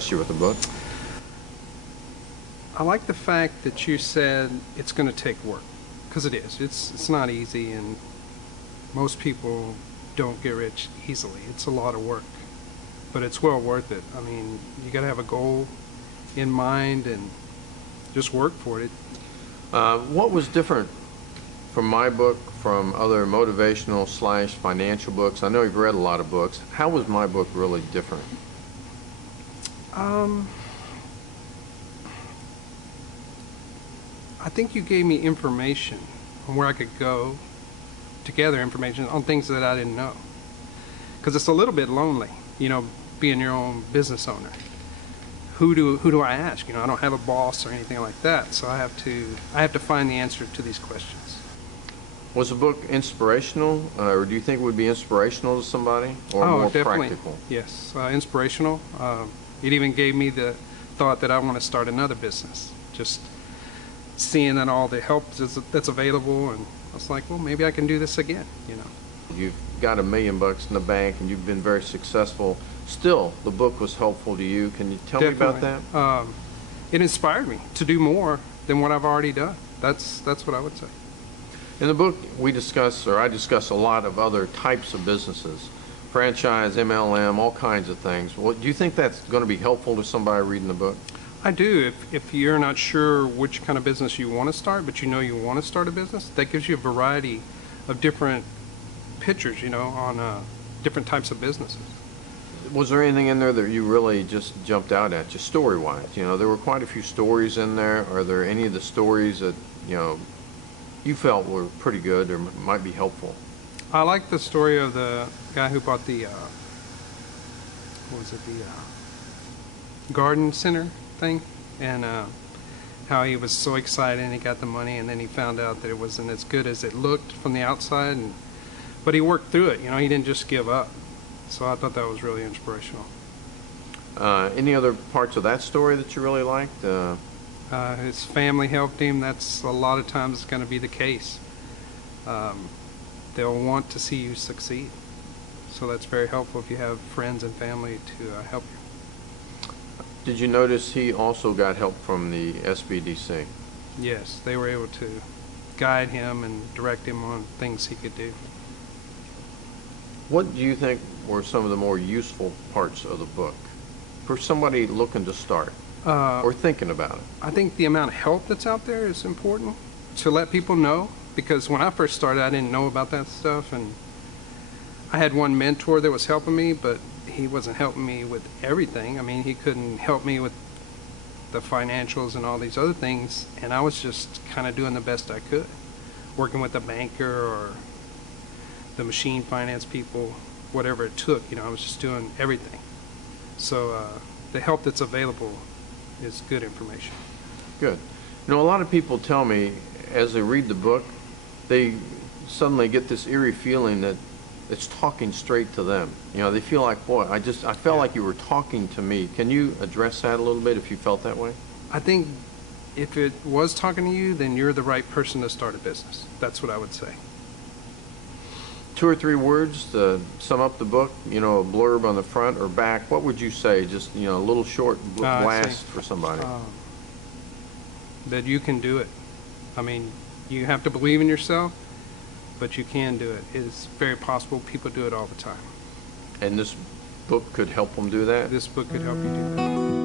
impressed you with the book? I like the fact that you said it's going to take work, because it is. It's not easy, and most people don't get rich easily. It's a lot of work, but it's well worth it. I mean, you got to have a goal in mind and just work for it. What was different from my book from other motivational / financial books? I know you've read a lot of books. How was my book really different? I think you gave me information on where I could go to gather information on things that I didn't know. Because it's a little bit lonely, being your own business owner. Who do I ask? I don't have a boss or anything like that, so I have to find the answer to these questions. Was the book inspirational, or do you think it would be inspirational to somebody, or more definitely. Practical? Yes, inspirational. It even gave me the thought that I want to start another business. Just seeing that all the help that's available, and I was like, well, maybe I can do this again. You've got $1 million in the bank, and you've been very successful. Still, the book was helpful to you. Can you tell Definitely. me about that? It inspired me to do more than what I've already done. That's what I would say. In the book, I discuss a lot of other types of businesses, franchise, MLM, all kinds of things. Well, do you think that's going to be helpful to somebody reading the book? I do. If you're not sure which kind of business you want to start, but you want to start a business, that gives you a variety of different pictures, on different types of businesses. Was there anything in there that you really just jumped out at, just story-wise? There were quite a few stories in there. Are there any of the stories that, you felt were pretty good or might be helpful? I like the story of the guy who bought the, garden center thing, and how he was so excited and he got the money, and then he found out that it wasn't as good as it looked from the outside, but he worked through it. He didn't just give up. So I thought that was really inspirational. Any other parts of that story that you really liked? His family helped him. That's a lot of times going to be the case. They'll want to see you succeed. So that's very helpful if you have friends and family to help you. Did you notice he also got help from the SBDC? Yes, they were able to guide him and direct him on things he could do. What do you think were some of the more useful parts of the book for somebody looking to start or thinking about it? I think the amount of help that's out there is important to let people know, because when I first started, I didn't know about that stuff, and I had one mentor that was helping me, but he wasn't helping me with everything. I mean, he couldn't help me with the financials and all these other things, and I was just kind of doing the best I could, working with a banker or the machine finance people, whatever it took. I was just doing everything. So the help that's available is good information. Good. A lot of people tell me as they read the book, they suddenly get this eerie feeling that it's talking straight to them. They feel like, boy, I felt like you were talking to me. Can you address that a little bit if you felt that way? I think if it was talking to you, then you're the right person to start a business. That's what I would say. 2 or 3 words to sum up the book, a blurb on the front or back. What would you say? Just, a little short blast for somebody. That you can do it. I mean, you have to believe in yourself, but you can do it. It's very possible. People do it all the time. And this book could help them do that? This book could help you do that.